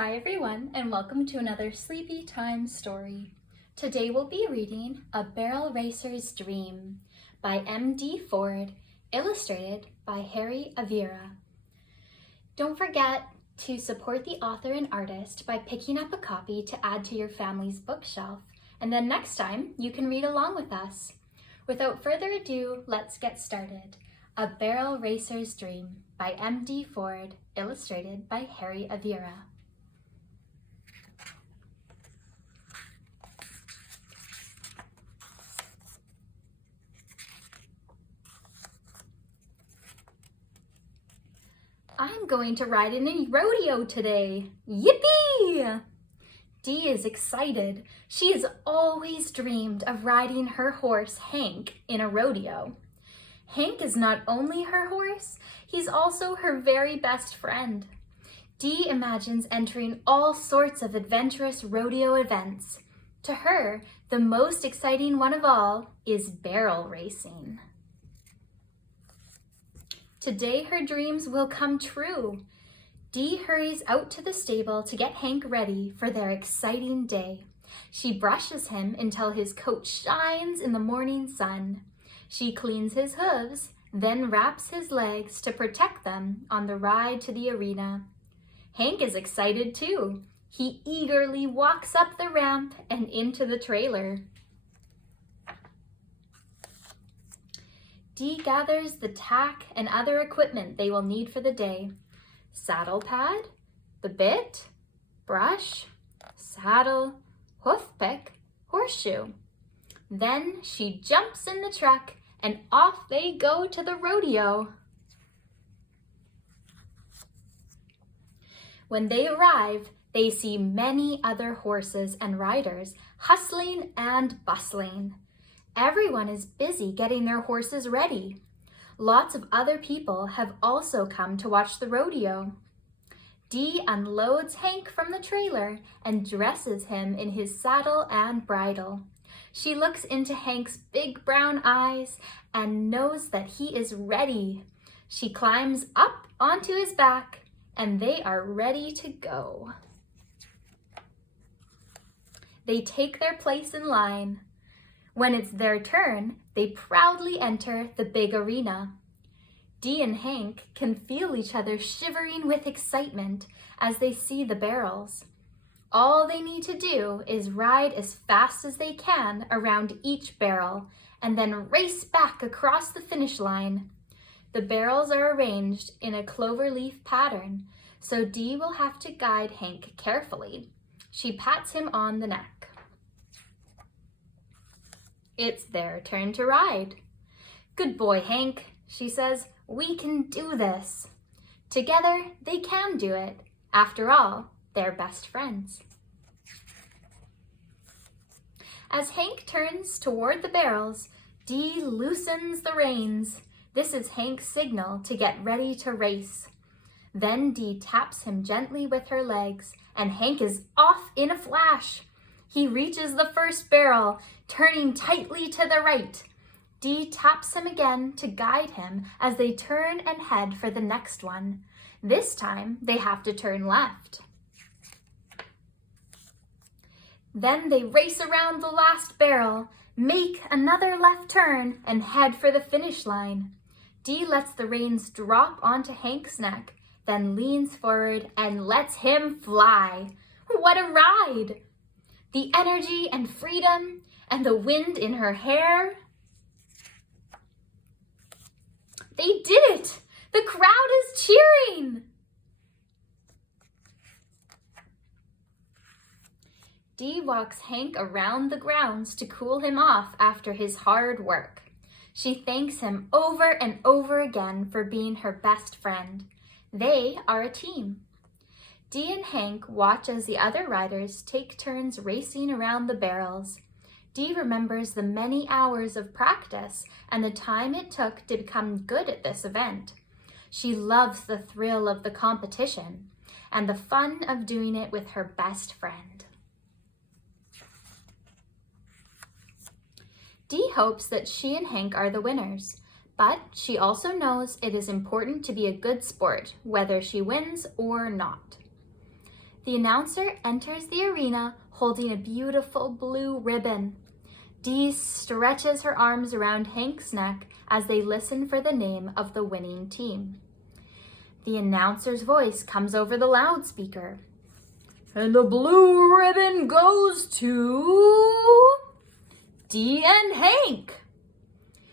Hi everyone, and welcome to another Sleepy Time story. Today we'll be reading A Barrel Racer's Dream by M.D. Ford, illustrated by Harry Aveira. Don't forget to support the author and artist by picking up a copy to add to your family's bookshelf, and then next time you can read along with us. Without further ado, let's get started. A Barrel Racer's Dream by M.D. Ford, illustrated by Harry Aveira. I'm going to ride in a rodeo today. Yippee! Dee is excited. She has always dreamed of riding her horse, Hank, in a rodeo. Hank is not only her horse, he's also her very best friend. Dee imagines entering all sorts of adventurous rodeo events. To her, the most exciting one of all is barrel racing. Today her dreams will come true. Dee hurries out to the stable to get Hank ready for their exciting day. She brushes him until his coat shines in the morning sun. She cleans his hooves, then wraps his legs to protect them on the ride to the arena. Hank is excited too. He eagerly walks up the ramp and into the trailer. Dee gathers the tack and other equipment they will need for the day. Saddle pad, the bit, brush, saddle, hoof pick, horseshoe. Then she jumps in the truck and off they go to the rodeo. When they arrive, they see many other horses and riders hustling and bustling. Everyone is busy getting their horses ready. Lots of other people have also come to watch the rodeo. Dee unloads Hank from the trailer and dresses him in his saddle and bridle. She looks into Hank's big brown eyes and knows that he is ready. She climbs up onto his back and they are ready to go. They take their place in line. When it's their turn, they proudly enter the big arena. Dee and Hank can feel each other shivering with excitement as they see the barrels. All they need to do is ride as fast as they can around each barrel and then race back across the finish line. The barrels are arranged in a cloverleaf pattern, so Dee will have to guide Hank carefully. She pats him on the neck. It's their turn to ride. Good boy, Hank, she says. We can do this. Together, they can do it. After all, they're best friends. As Hank turns toward the barrels, Dee loosens the reins. This is Hank's signal to get ready to race. Then Dee taps him gently with her legs, and Hank is off in a flash. He reaches the first barrel, turning tightly to the right. Dee taps him again to guide him as they turn and head for the next one. This time, they have to turn left. Then they race around the last barrel, make another left turn, and head for the finish line. Dee lets the reins drop onto Hank's neck, then leans forward and lets him fly. What a ride! The energy and freedom and the wind in her hair. They did it! The crowd is cheering! Dee walks Hank around the grounds to cool him off after his hard work. She thanks him over and over again for being her best friend. They are a team. Dee and Hank watch as the other riders take turns racing around the barrels. Dee remembers the many hours of practice and the time it took to become good at this event. She loves the thrill of the competition and the fun of doing it with her best friend. Dee hopes that she and Hank are the winners, but she also knows it is important to be a good sport, whether she wins or not. The announcer enters the arena holding a beautiful blue ribbon. Dee stretches her arms around Hank's neck as they listen for the name of the winning team. The announcer's voice comes over the loudspeaker. And the blue ribbon goes to Dee and Hank.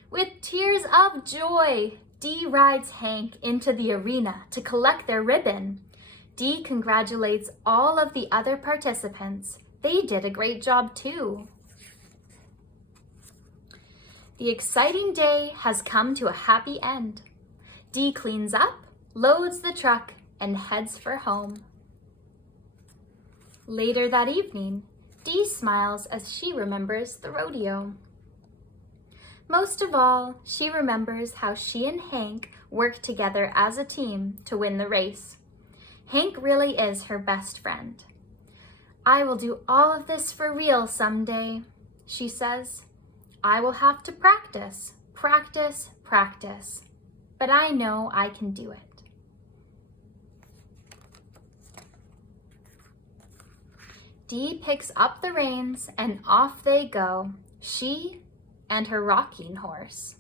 With tears of joy, Dee rides Hank into the arena to collect their ribbon. Dee congratulates all of the other participants. They did a great job too. The exciting day has come to a happy end. Dee cleans up, loads the truck, and heads for home. Later that evening, Dee smiles as she remembers the rodeo. Most of all, she remembers how she and Hank worked together as a team to win the race. Hank really is her best friend. I will do all of this for real someday, she says. I will have to practice, practice, practice, but I know I can do it. Dee picks up the reins and off they go, she and her rocking horse.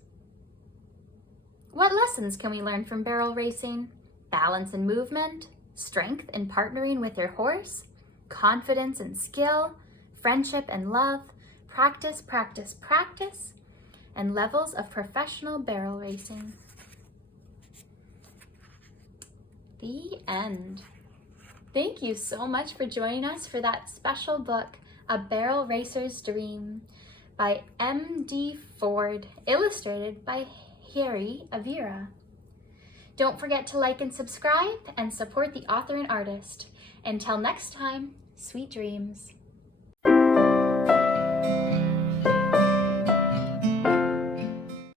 What lessons can we learn from barrel racing? Balance and movement, strength in partnering with your horse, confidence and skill, friendship and love, practice, practice, practice, and levels of professional barrel racing. The end. Thank you so much for joining us for that special book, A Barrel Racer's Dream, by M.D. Ford, illustrated by Harry Aveira. Don't forget to like and subscribe and support the author and artist. Until next time, sweet dreams.